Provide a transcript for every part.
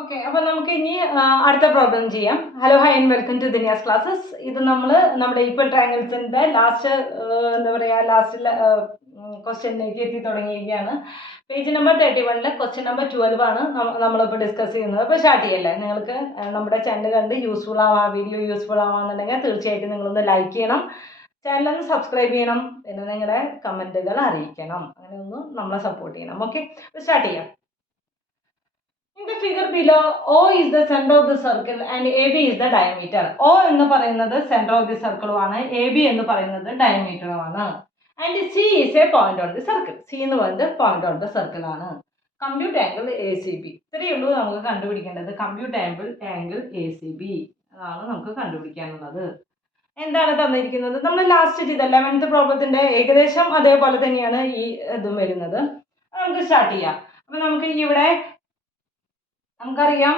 Okay, അപ്പോൾ നമുക്ക് ഇനി അടുത്ത പ്രോബ്ലം ചെയ്യാം. Hello, hi and welcome to ദിനിയാസ് ക്ലാസ്സസ്. ഇത് നമ്മൾ നമ്മുടെ ഈക്വൽ ട്രയാങ്കിൾസിൻ്റെ ലാസ്റ്റ് എന്താ പറയുക ലാസ്റ്റിൽ ക്വസ്റ്റ്യനിലേക്ക് എത്തി തുടങ്ങിയിരിക്കുകയാണ്. പേജ് നമ്പർ 31 ക്വസ്റ്റ്യൻ നമ്പർ 12 ആണ് നമ്മളിപ്പോൾ ഡിസ്കസ് ചെയ്യുന്നത്. അപ്പോൾ സ്റ്റാർട്ട് ചെയ്യല്ലേ. നിങ്ങൾക്ക് നമ്മുടെ ചാനൽ കണ്ട് യൂസ്ഫുൾ ആവാം, വീഡിയോ യൂസ്ഫുൾ ആവാമെന്നുണ്ടെങ്കിൽ തീർച്ചയായിട്ടും നിങ്ങളൊന്ന് ലൈക്ക് ചെയ്യണം, ചാനലൊന്ന് സബ്സ്ക്രൈബ് ചെയ്യണം, പിന്നെ നിങ്ങളുടെ കമൻറ്റുകൾ അറിയിക്കണം. അങ്ങനെ ഒന്ന് നമ്മളെ സപ്പോർട്ട് ചെയ്യണം. ഓക്കെ, അപ്പോൾ സ്റ്റാർട്ട് ചെയ്യാം. In the figure below, O is the center of the circle and AB is the diameter. O എന്ന് പറയുന്നത് center of the circle ആണ്, AB എന്ന് പറയുന്നത് diameter ആണ്. And C is a point on the circle. C എന്ന് പറയുന്നത് point on the circle ആണ്. Compute angle ACB. ഇത്രയേ ഉള്ളൂ നമുക്ക് കണ്ടുപിടിക്കേണ്ടത്. Compute angle ACB അതാണ് നമുക്ക് കണ്ടുപിടിക്കാനുള്ളത്. എന്താണ് തന്നിരിക്കുന്നത്? നമ്മൾ ലാസ്റ്റ് ചെയ്ത 11th പ്രോബ്ലത്തിന്റെ ഏകദേശം അതേപോലെ തന്നെയാണ് ഈ ഇതും വരുന്നത്. നമുക്ക് സ്റ്റാർട്ട് ചെയ്യാം. അപ്പൊ നമുക്ക് ഇവിടെ നമുക്കറിയാം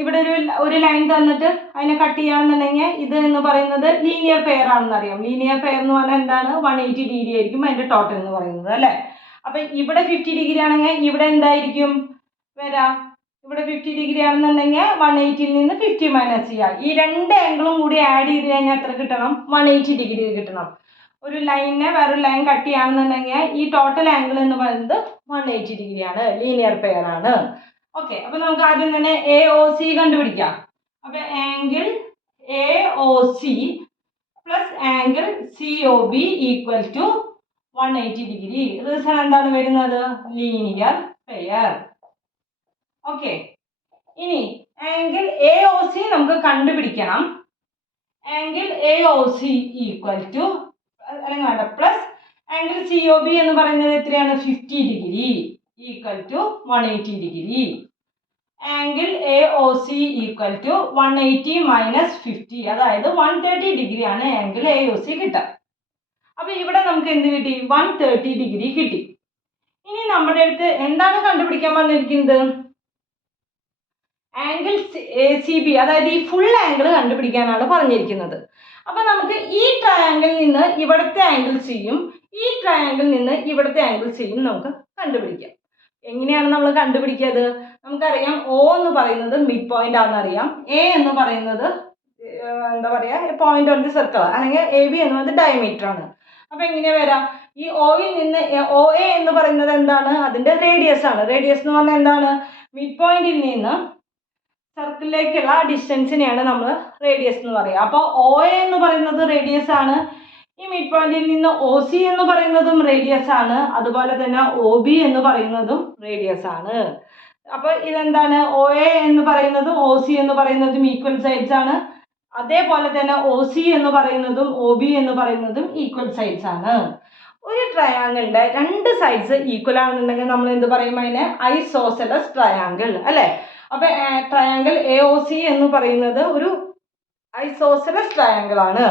ഇവിടെ ഒരു ലൈൻ തന്നിട്ട് അതിനെ കട്ട് ചെയ്യുകയാണെന്നുണ്ടെങ്കിൽ ഇത് എന്ന് പറയുന്നത് ലീനിയർ പെയർ ആണെന്ന് അറിയാം. ലീനിയർ പെയർ എന്ന് പറഞ്ഞാൽ എന്താണ്? 180 ഡിഗ്രി ആയിരിക്കും അതിന്റെ ടോട്ടൽ എന്ന് പറയുന്നത്, അല്ലേ? അപ്പൊ ഇവിടെ 50 ഡിഗ്രി ആണെങ്കിൽ ഇവിടെ എന്തായിരിക്കും വരാം? ഇവിടെ 50 ഡിഗ്രി ആണെന്നുണ്ടെങ്കിൽ 180ൽ നിന്ന് 50 മൈനസ് ചെയ്യുക. ഈ രണ്ട് ആംഗിളും കൂടി ആഡ് ചെയ്ത് കഴിഞ്ഞാൽ എത്ര കിട്ടണം? 180 ഡിഗ്രി കിട്ടണം. ഒരു ലൈനിനെ വേറൊരു ലൈൻ കട്ട് ചെയ്യുകയാണെന്നുണ്ടെങ്കിൽ ഈ ടോട്ടൽ ആംഗിൾ എന്ന് പറയുന്നത് 180 ഡിഗ്രി ആണ്, ലീനിയർ പെയർ ആണ്. ഓക്കെ, അപ്പൊ നമുക്ക് ആദ്യം തന്നെ AOC കണ്ടുപിടിക്കാം. അപ്പൊ angle AOC plus angle COB equal to 180 degree. Reason എന്താണ് വരുന്നത്? Linear pair. ഓക്കെ, ഇനി ആംഗിൾ AOC നമുക്ക് കണ്ടുപിടിക്കണം. ആംഗിൾ AOC ഈക്വൽ ടു അല്ലെങ്കിൽ വേണ്ട പ്ലസ് ആംഗിൾ COB എന്ന് പറയുന്നത് എത്രയാണ്? 50 degree equal to 180 degree. Angle AOC equal to 180 minus 50, അതായത് 130 ഡിഗ്രി ആണ് ആംഗിൾ AOC കിട്ടുക. അപ്പൊ ഇവിടെ നമുക്ക് എന്ത് കിട്ടി? 130 ഡിഗ്രി കിട്ടി. ഇനി നമ്മുടെ അടുത്ത് എന്താണ് കണ്ടുപിടിക്കാൻ പറഞ്ഞിരിക്കുന്നത്? ആംഗിൾ ACB, അതായത് ഈ ഫുൾ ആംഗിൾ കണ്ടുപിടിക്കാനാണ് പറഞ്ഞിരിക്കുന്നത്. അപ്പൊ നമുക്ക് ഈ ട്രയാങ്കിളിൽ നിന്ന് ഇവിടുത്തെ ആംഗിൾ സിയും ഈ ട്രയാങ്കിളിൽ നിന്ന് ഇവിടുത്തെ ആംഗിൾ സിയും നമുക്ക് കണ്ടുപിടിക്കാം. എങ്ങനെയാണ് നമ്മൾ കണ്ടുപിടിക്കുന്നത്? നമുക്കറിയാം O എന്ന് പറയുന്നത് മിഡ് പോയിന്റ് ആണെന്ന് അറിയാം. A എന്ന് പറയുന്നത് എന്താ പറയാ പോയിന്റ് ഓൺ ദി സർക്കിൾ, അല്ലെങ്കിൽ AB എന്ന് പറയുന്നത് ഡയമീറ്റർ ആണ്. അപ്പൊ എങ്ങനെയാ വരാം? ഈ Oയിൽ നിന്ന് OA എന്ന് പറയുന്നത് എന്താണ്? അതിന്റെ റേഡിയസ് ആണ്. റേഡിയസ് എന്ന് പറഞ്ഞാൽ എന്താണ്? മിഡ് പോയിന്റിൽ നിന്ന് സർക്കിളിലേക്കുള്ള ഡിസ്റ്റൻസിനെയാണ് നമ്മൾ റേഡിയസ് എന്ന് പറയുക. അപ്പോൾ OA എന്ന് പറയുന്നത് റേഡിയസ് ആണ്. ഈ മിഡ് പോയിന്റിൽ നിന്ന് OC എന്ന് പറയുന്നതും റേഡിയസ് ആണ്. അതുപോലെ തന്നെ OB എന്ന് പറയുന്നതും റേഡിയസ് ആണ്. അപ്പോൾ ഇതെന്താണ്? OA എന്ന് പറയുന്നതും OC എന്ന് പറയുന്നതും ഈക്വൽ സൈഡ്സ് ആണ്. അതേപോലെ തന്നെ OC എന്ന് പറയുന്നതും OB എന്ന് പറയുന്നതും ഈക്വൽ സൈഡ്സ് ആണ്. ഒരു ട്രയാങ്കിളിന്റെ രണ്ട് സൈഡ്സ് ഈക്വൽ ആണെന്നുണ്ടെങ്കിൽ നമ്മൾ എന്ത് പറയും? അതിനെ ഐസോസെലസ് ട്രയാങ്കിൾ, അല്ലേ? അപ്പൊ ട്രയാങ്കിൾ AOC എന്ന് പറയുന്നത് ഒരു ഐസോസെലസ് ട്രയാങ്കിൾ ആണ്.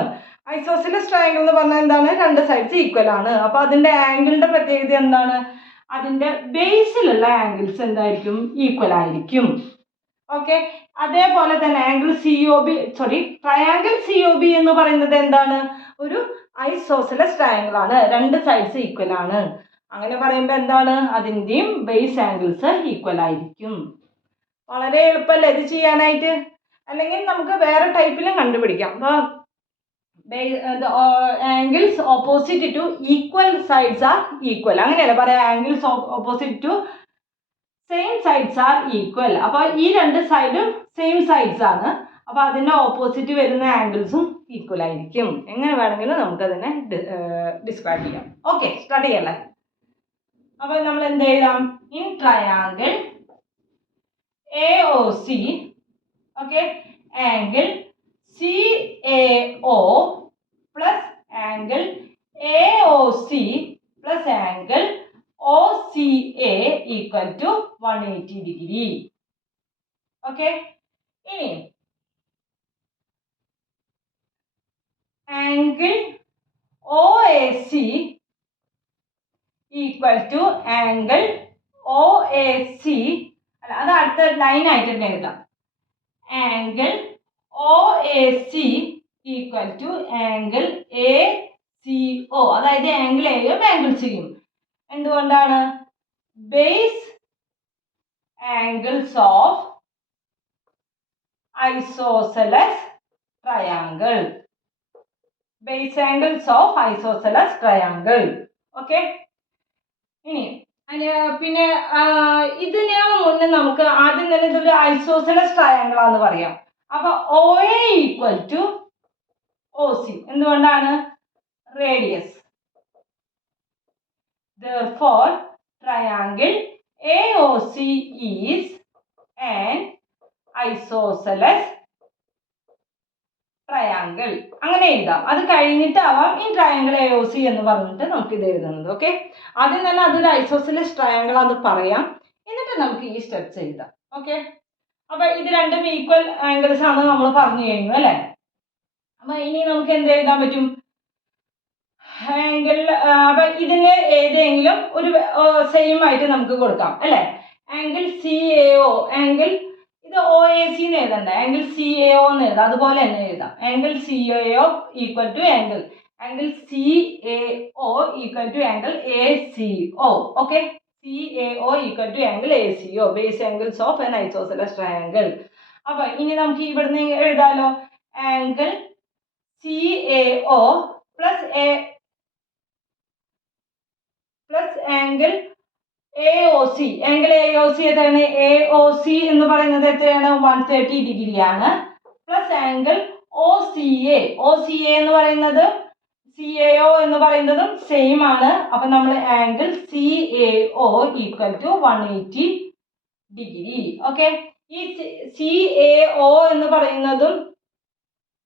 ഐസോസെലസ് ട്രയാങ്കിൾ എന്ന് പറഞ്ഞാൽ എന്താണ്? രണ്ട് സൈഡ്സ് ഈക്വൽ ആണ്. അപ്പൊ അതിന്റെ ആംഗിളിന്റെ പ്രത്യേകത എന്താണ്? അതിന്റെ ബേസിലുള്ള ആംഗിൾസ് എന്തായിരിക്കും? ഈക്വൽ ആയിരിക്കും. ഓക്കെ, അതേപോലെ തന്നെ ട്രയാങ്കിൾ COB എന്ന് പറയുന്നത് എന്താണ്? ഒരു ഐസോസെലസ് ട്രയാങ്കിൾ ആണ്. രണ്ട് സൈഡ്സ് ഈക്വൽ ആണ്. അങ്ങനെ പറയുമ്പോൾ എന്താണ്? അതിന്റെയും ബേസ് ആംഗിൾസ് ഈക്വൽ ആയിരിക്കും. വളരെ എളുപ്പമല്ലേ ഇത് ചെയ്യാനായിട്ട്? അല്ലെങ്കിൽ നമുക്ക് വേറെ ടൈപ്പിലും കണ്ടുപിടിക്കാം. Angles opposite to equal sides are equal, അങ്ങനെയല്ലേ പറയാ? Angles opposite to same sides are equal. അപ്പൊ ഈ രണ്ട് സൈഡും സെയിം സൈഡ്സ് ആണ്. അപ്പൊ അതിന്റെ ഓപ്പോസിറ്റ് വരുന്ന ആംഗിൾസും ഈക്വൽ ആയിരിക്കും. എങ്ങനെ വേണമെങ്കിലും നമുക്കതിനെ ഡിസ്ക്രൈബ് ചെയ്യാം. ഓക്കെ, സ്റ്റാർട്ട് ചെയ്യല്ലേ. അപ്പൊ നമ്മൾ എന്ത് എഴുതാം? In triangle AOC, okay, angle CAO plus angle AOC plus angle OCA equal to 180 degree. Okay, ഇനി angle OAC equal to angle OAC, അത് അടുത്ത ലൈൻ ആയിട്ട് തന്നെ എഴുതാം. Angle OAC equal to angle ACO, അതായത് ആംഗിൾ എയും ആംഗിൾ സിയും. എന്തുകൊണ്ടാണ്? base angles of isosceles triangle. Base angles of isosceles triangle. Okay. ഇനി പിന്നെ ഇതിനെയാണ് മുന്നേ നമുക്ക് ആദ്യം തന്നെ ഇതൊരു ഐസോസെലസ് ട്രയാങ്കിൾ ആണെന്ന് പറയാം. അപ്പൊ OA ഈക്വൽ ടു OC. എന്തുകൊണ്ടാണ്? Radius. Therefore, triangle AOC is an isosceles triangle. അങ്ങനെ എഴുതാം. അത് കഴിഞ്ഞിട്ടാവാം ഈ ട്രയാങ്കിൾ AOC എന്ന് പറഞ്ഞിട്ട് നമുക്ക് ഇത് എഴുതുന്നത്. ഓക്കെ, ആദ്യം തന്നെ അതൊരു ഐസോസെലസ് ട്രയാങ്കിൾ ആണെന്ന് പറയാം, എന്നിട്ട് നമുക്ക് ഈ സ്റ്റെപ്സ് എഴുതാം. ഓക്കെ, അപ്പൊ ഇത് രണ്ടും ഈക്വൽ ആംഗിൾസ് ആണ് നമ്മൾ പറഞ്ഞു കഴിഞ്ഞു അല്ലെ. അപ്പൊ ഇനി നമുക്ക് എന്ത് എഴുതാൻ പറ്റും? ആംഗിൾ, അപ്പൊ ഇതിന് ഏതെങ്കിലും ഒരു സെയിം ആയിട്ട് നമുക്ക് കൊടുക്കാം അല്ലെ. ആംഗിൾ CAO, ആംഗിൾ ഇത് OAC എന്ന് എഴുതണ്ട, ആംഗിൾ CAO എന്ന് എഴുതാം. അതുപോലെ തന്നെ എഴുതാം. Angle CAO equal to angle CAO equal to angle ACO. Okay, CAO equal to angle ACO, base angles of an isosceles triangle. അപ്പൊ ഇനി നമുക്ക് ഇവിടുന്ന് എഴുതാലോ. Angle CAO plus angle AOC. Angle AOC എത്രയാണ്? AOC എന്ന് പറയുന്നത് എത്രയാണ്? 130 ഡിഗ്രി ആണ്. പ്ലസ് ആംഗിൾ OCA എന്ന് പറയുന്നത് CAO എന്ന് പറയുന്നതും സെയിം ആണ്. അപ്പൊ നമ്മൾ angle CAO equal to 180 degree. Okay, ഈ CAO എന്ന് പറയുന്നതും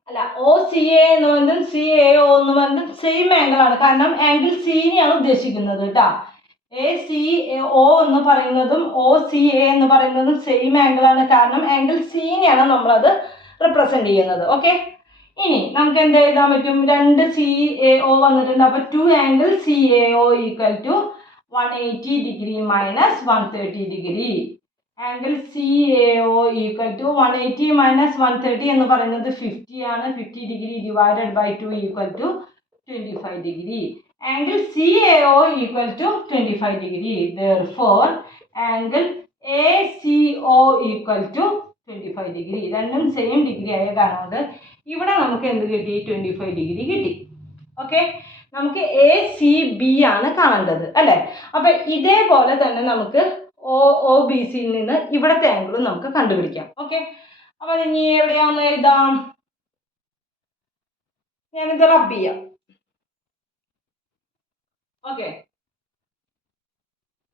അല്ല OCA എന്ന് പറയുന്നതും CAO എന്ന് പറയുന്നതും സെയിം ആംഗിൾ ആണ്. കാരണം ആംഗിൾ സിനെയാണ് ഉദ്ദേശിക്കുന്നത് കേട്ടോ. ACO എന്ന് പറയുന്നതും OCA എന്ന് പറയുന്നതും സെയിം ആംഗിൾ ആണ്. കാരണം ആംഗിൾ സിനെയാണ് നമ്മളത് റിപ്രസെന്റ് ചെയ്യുന്നത്. ഓക്കെ, ഇനി നമുക്ക് എന്ത് എഴുതാൻ പറ്റും? രണ്ട് CAO വന്നിട്ടുണ്ട്. അപ്പൊ 2 angle CAO equal to 180 degree minus 130 degree. Angle CAO equal to 180 minus 130 എന്ന് പറയുന്നത് 50 ആണ്. 50 degree divided by 2 equal to 25 degree. Angle CAO equal to 25 degree. Therefore, angle ACO equal to 25 degree. രണ്ടും സെയിം ഡിഗ്രി ആയ കാരണം ഇവിടെ നമുക്ക് എന്ത് കിട്ടി? 25 ഡിഗ്രി കിട്ടി. ഓക്കെ, നമുക്ക് ACB ആണ് കാണേണ്ടത് അല്ലെ. അപ്പൊ ഇതേപോലെ തന്നെ നമുക്ക് OBCയിൽ നിന്ന് ഇവിടത്തെ ആംഗിളും നമുക്ക് കണ്ടുപിടിക്കാം. ഓക്കെ, അപ്പൊ ഇനി എവിടെയാണെന്ന് എഴുതാം? ഞാനിത് റബ് ചെയ്യാം. ഓക്കെ,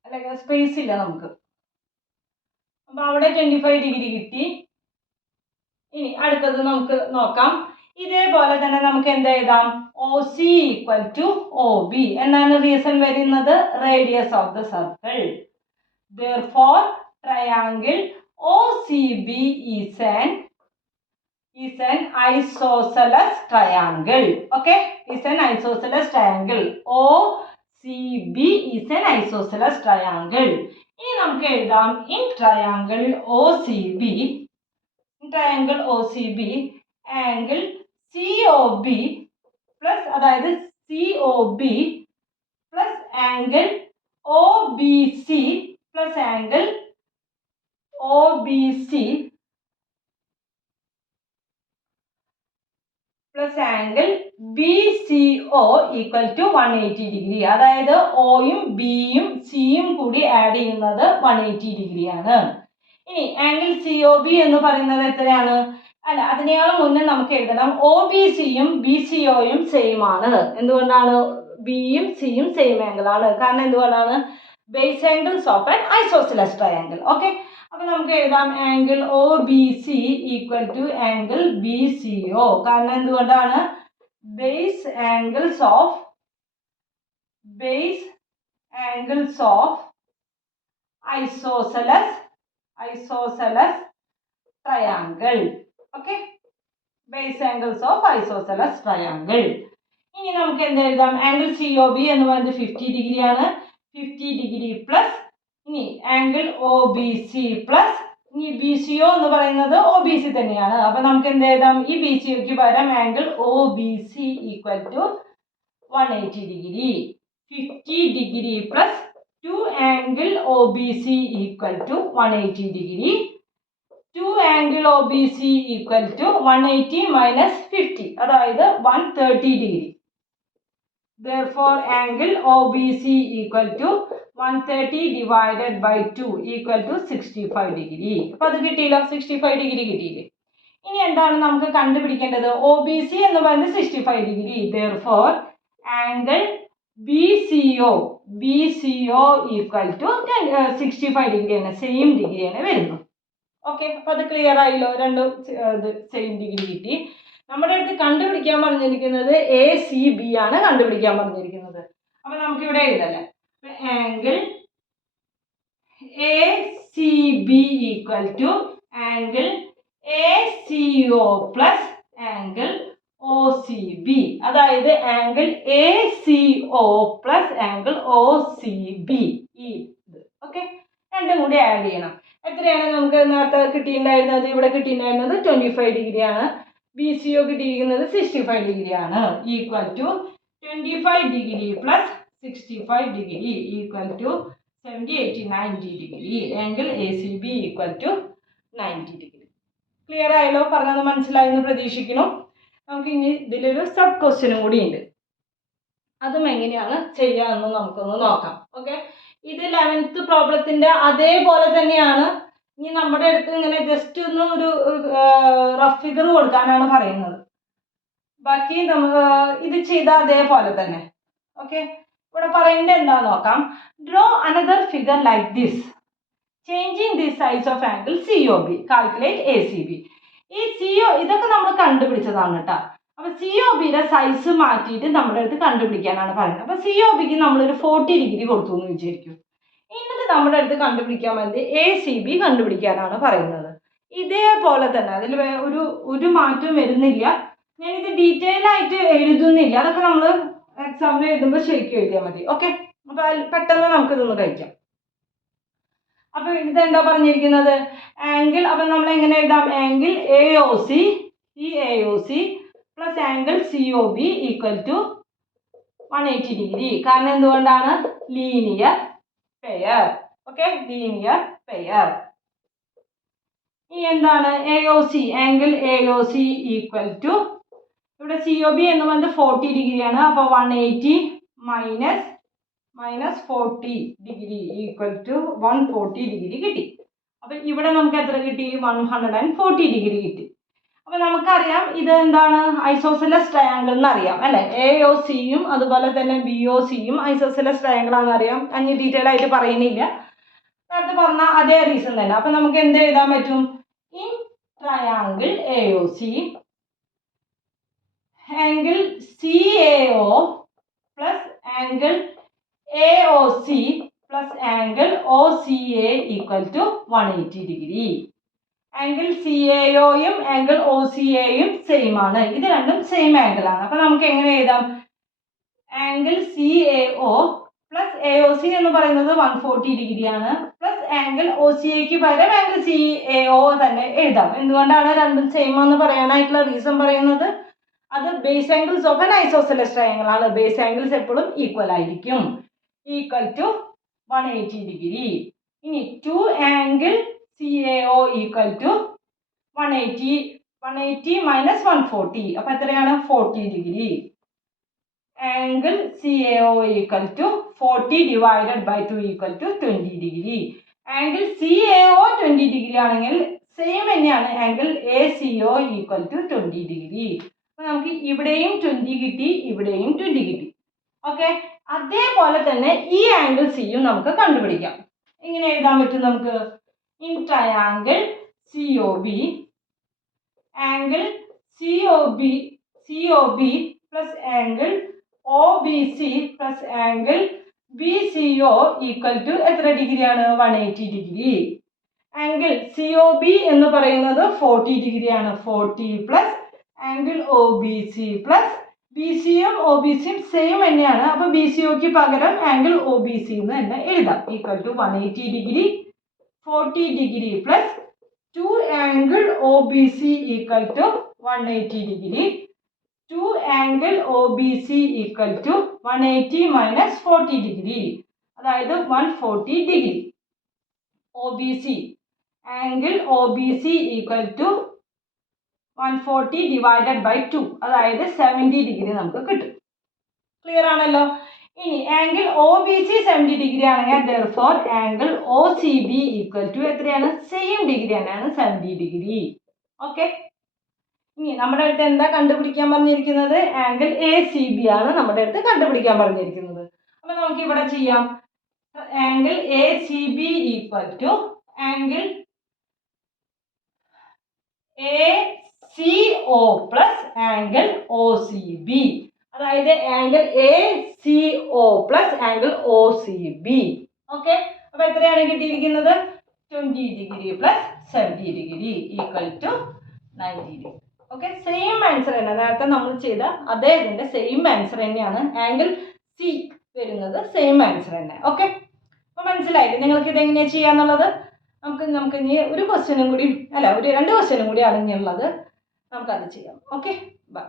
അല്ലെങ്കിൽ സ്പേസ് ഇല്ല നമുക്ക്. അപ്പൊ അവിടെ 25 ഡിഗ്രി കിട്ടി. ഇനി അടുത്തത് നമുക്ക് നോക്കാം. ഇതേപോലെ തന്നെ നമുക്ക് എന്ത് എഴുതാം? OC equal to OB. എന്നാണ് റീസൺ വരുന്നത്? Radius of the circle. Therefore, triangle OCB is an isosceles triangle. Okay, is an isosceles triangle. OCB is an isosceles triangle. ഇനി നമുക്ക് എഴുതാം in triangle OCB, angle COB plus അതായത് COB plus angle OBC plus angle OBC plus angle BCO equal to 180 degree. അതായത് ഓയും ബിയും സിയും കൂടി add ചെയ്യുന്നത് 180 ഡിഗ്രി ആണ്. ഇനി ആംഗിൾ COB എന്ന് പറയുന്നത് എത്രയാണ്? അല്ല, അതിനേക്കാൾ മുന്നേ നമുക്ക് എഴുതണം OBCയും BCOയും സെയിം ആണ്. എന്തുകൊണ്ടാണ്? ബിയും സിയും സെയിം ആംഗിൾ ആണ്. കാരണം എന്തുകൊണ്ടാണ്? Base angles of an isosceles triangle. Okay, അപ്പൊ നമുക്ക് എഴുതാം angle OBC equal to angle BCO. കാരണം എന്തുകൊണ്ടാണ്? Base angles of isosceles triangle. Okay, base angles of isosceles triangle. ഇനി നമുക്ക് എന്ത് എഴുതാം? ആംഗിൾ COB എന്ന് പറയുന്നത് 50 ഡിഗ്രി ആണ്. 50 ഡിഗ്രി പ്ലസ് ഇനി ആംഗിൾ OBC പ്ലസ് ഇനി BCO എന്ന് പറയുന്നത് OBC തന്നെയാണ്. അപ്പൊ നമുക്ക് എന്ത് എഴുതാം? ഈ BCOക്ക് പകരം angle OBC equal to 180 degree. 50 degree plus 2 angle angle O B C equal to 180 degree. 2 angle O B C equal to 180 minus 50, അതായത് 130 degree. Therefore, angle OBC equal to 130 divided by 2 equal to 65 degree. അപ്പോൾ അത് കിട്ടിയില്ല, 65 degree കിട്ടിയില്ലേ. ഇനി എന്താണ് നമുക്ക് കണ്ടുപിടിക്കേണ്ടത്? OBC എന്ന് പറയുന്നത് 65 degree. Therefore, angle BCO equal to 65 degree ആണ്, സെയിം ഡിഗ്രി ആണ് വരുന്നു. ഓക്കെ, അപ്പോൾ അത് ക്ലിയർ ആയില്ലോ, രണ്ടും സെയിം ഡിഗ്രി കിട്ടി. നമ്മുടെ അടുത്ത് കണ്ടുപിടിക്കാൻ പറഞ്ഞിരിക്കുന്നത് ACB ആണ് കണ്ടുപിടിക്കാൻ പറഞ്ഞിരിക്കുന്നത്. അപ്പൊ നമുക്ക് ഇവിടെ എഴുതല്ലേ, angle ACB equal to angle ACO plus angle OCB, അതായത് angle ACO plus angle OCB. Okay, രണ്ടും കൂടി ആഡ് ചെയ്യണം. എത്രയാണ് നമുക്ക് നേരത്തെ കിട്ടിയിട്ടുണ്ടായിരുന്നത്? ഇവിടെ കിട്ടിയിട്ടുണ്ടായിരുന്നത് 25 ഡിഗ്രിയാണ്. BCO കിട്ടിയിരിക്കുന്നത് 65 ഡിഗ്രിയാണ്. Equal to 25 degree plus 65 degree equal to 70, 80, 90 degree. Angle ACB equal to 90 degree. Clear ആയല്ലോ? പറഞ്ഞത് മനസ്സിലായെന്ന് പ്രതീക്ഷിക്കുന്നു. നമുക്ക് ഇനി ഇതിലൊരു സബ് ക്വസ്റ്റ്യനും കൂടി ഉണ്ട്, അതും എങ്ങനെയാണ് ചെയ്യാമെന്ന് നമുക്കൊന്ന് നോക്കാം. ഓക്കെ, ഇത് 11th പ്രോബ്ലത്തിന്റെ അതേപോലെ തന്നെയാണ്. ഇനി നമ്മുടെ അടുത്ത് ഇങ്ങനെ ജസ്റ്റ് ഒന്ന് ഒരു റഫ് ഫിഗർ കൊടുക്കാനാണ് പറയുന്നത്. ബാക്കി ഇത് ചെയ്ത അതേപോലെ തന്നെ. ഓക്കെ, ഇവിടെ പറയുന്നത് എന്താന്ന് നോക്കാം. Draw another figure like this, changing the size of angle COB, calculate ACB. ഈ CO ഇതൊക്കെ നമ്മൾ കണ്ടുപിടിച്ചതാണ് കേട്ടോ. അപ്പൊ COBയുടെ സൈസ് മാറ്റിയിട്ട് നമ്മുടെ അടുത്ത് കണ്ടുപിടിക്കാനാണ് പറയുന്നത്. അപ്പൊ COBക്ക് നമ്മളൊരു 40 ഡിഗ്രി കൊടുത്തു എന്ന് വിചാരിക്കും. എന്നിട്ട് നമ്മുടെ അടുത്ത് കണ്ടുപിടിക്കാൻ വേണ്ടി ACB കണ്ടുപിടിക്കാനാണ് പറയുന്നത്. ഇതേപോലെ തന്നെ, അതിൽ ഒരു മാറ്റവും വരുന്നില്ല. ഞാനിത് ഡീറ്റെയിൽ ആയിട്ട് എഴുതുന്നില്ല, അതൊക്കെ നമ്മൾ എക്സാമിന് എഴുതുമ്പോൾ ശരിക്കും എഴുതിയാൽ മതി. ഓക്കെ, അപ്പൊ പെട്ടെന്ന് നമുക്കിതൊന്ന് കഴിക്കാം. അപ്പൊ ഇതെന്താ പറഞ്ഞിരിക്കുന്നത്? ആംഗിൾ, അപ്പൊ നമ്മൾ എങ്ങനെ എഴുതാം? ആംഗിൾ AOC, ഈ AOC plus angle COB equal to 180 degree. കാരണം എന്തുകൊണ്ടാണ്? Linear pair. Okay, linear pair. ഇനി എന്താണ്? AOC, angle AOC equal to, ഇവിടെ COB എന്ന് പറയുന്നത് 40 ഡിഗ്രിയാണ്. അപ്പോൾ 180 minus 40 degree equal to 140 degree കിട്ടി. അപ്പം ഇവിടെ നമുക്ക് എത്ര കിട്ടി? 140 ഡിഗ്രി കിട്ടി. അപ്പം നമുക്കറിയാം ഇത് എന്താണ്? ഐസോസെലസ് ട്രയാങ്കിൾ എന്നറിയാം അല്ലേ? AOCയും അതുപോലെ തന്നെ BOCയും ഐസോസെലസ് ട്രയാങ്കിൾ ആണെന്നറിയാം. അഞ്ഞ് ഡീറ്റെയിൽ ആയിട്ട് പറയുന്നില്ല, നേരത്തെ പറഞ്ഞ അതേ റീസൺ തന്നെ. അപ്പം നമുക്ക് എന്ത് എഴുതാൻ പറ്റും? In triangle AOC angle CAO plus angle AOC plus angle OCA equal to 180 degree. Angle CAOയും ആംഗിൾ OCAയും സെയിം ആണ്. ഇത് രണ്ടും സെയിം ആംഗിൾ ആണ്. അപ്പൊ നമുക്ക് എങ്ങനെ എഴുതാം? ആംഗിൾ CAO പ്ലസ് AOC എന്ന് പറയുന്നത് 140 ഡിഗ്രിയാണ്. പ്ലസ് ആംഗിൾ OCAക്ക് പകരം ആംഗിൾ CAO തന്നെ എഴുതാം. എന്തുകൊണ്ടാണ് രണ്ടും സെയിം എന്ന് പറയാനായിട്ടുള്ള റീസൺ പറയുന്നത്? അത് base angles of an isosceles triangle ആണ്. ബേസ് ആംഗിൾസ് എപ്പോഴും ഈക്വൽ ആയിരിക്കും. Equal to 180 degree. ഇനി 2 angle CAO equal to 180 minus 140, അപ്പൊ എത്രയാണ്? 40 degree. Angle CAO equal to 40 divided by 2 equal to 20 degree. Angle CAO 20 degree ആണെങ്കിൽ same തന്നെയാണ് angle ACO equal to 20 degree. അപ്പൊ നമുക്ക് ഇവിടെയും 20 കിട്ടി, ഇവിടെയും 20 കിട്ടി. ഓക്കെ, അതേപോലെ തന്നെ ഈ ആംഗിൾ സിയും നമുക്ക് കണ്ടുപിടിക്കാം. എങ്ങനെ എഴുതാൻ പറ്റും നമുക്ക്? In triangle COB angle COB plus angle OBC plus angle BCO equal to എത്ര ഡിഗ്രിയാണ്? 180 ഡിഗ്രി. ആംഗിൾ COB എന്ന് പറയുന്നത് 40 ഡിഗ്രിയാണ്. 40 പ്ലസ് ആംഗിൾ OBC പ്ലസ് BCയും OBCയും സെയിം തന്നെയാണ്. അപ്പൊ BCOക്ക് പകരം ആംഗിൾ OBC എന്ന് തന്നെ എഴുതാം. Equal to 180 degree 40 degree plus 2 angle OBC equal to 180 degree. 2 angle OBC equal to 180 minus 40 degree. അതായത് 140 degree. O B C angle O B C equal to 140 divided by 2, അതായത് 70 degree നമുക്ക് കിട്ടും. Clear ആണല്ലോ. ഇനി angle O B C 70 degree ആണെങ്കിൽ therefore angle O C B equal to എത്രയാണ്? Same degree തന്നെയാണ്, 70 degree. Okay. ഇനി നമ്മുടെ അടുത്ത് എന്താ കണ്ടുപിടിക്കാൻ പറഞ്ഞിരിക്കുന്നത്? ആംഗിൾ എ സി ബി ആണ് നമ്മുടെ അടുത്ത് കണ്ടുപിടിക്കാൻ പറഞ്ഞിരിക്കുന്നത്. അപ്പൊ നമുക്ക് ഇവിടെ ചെയ്യാം. Angle A C B equal to angle A C O plus angle O C B, അതായത് angle A C O plus angle O C B. Okay. അപ്പൊ എത്രയാണ് കിട്ടിയിരിക്കുന്നത്? 20 degree plus 70 degree equal to 90 degree. Okay. Same answer തന്നെ, നേരത്തെ നമ്മൾ ചെയ്ത അതേ ഇതിന്റെ സെയിം ആൻസർ തന്നെയാണ്. ആംഗിൾ സി വരുന്നത് സെയിം ആൻസർ തന്നെ. ഓക്കെ. അപ്പൊ മനസ്സിലായില്ലേ നിങ്ങൾക്ക് ഇത് എങ്ങനെയാണ് ചെയ്യാന്നുള്ളത്? നമുക്ക് ഇനി ഒരു ക്വസ്റ്റ്യനും കൂടി, അല്ല, ഒരു 2 ക്വസ്റ്റ്യനും കൂടി ആണ് ഇനിയുള്ളത്. നമുക്കത് ചെയ്യാം. ഓക്കെ. ബൈ.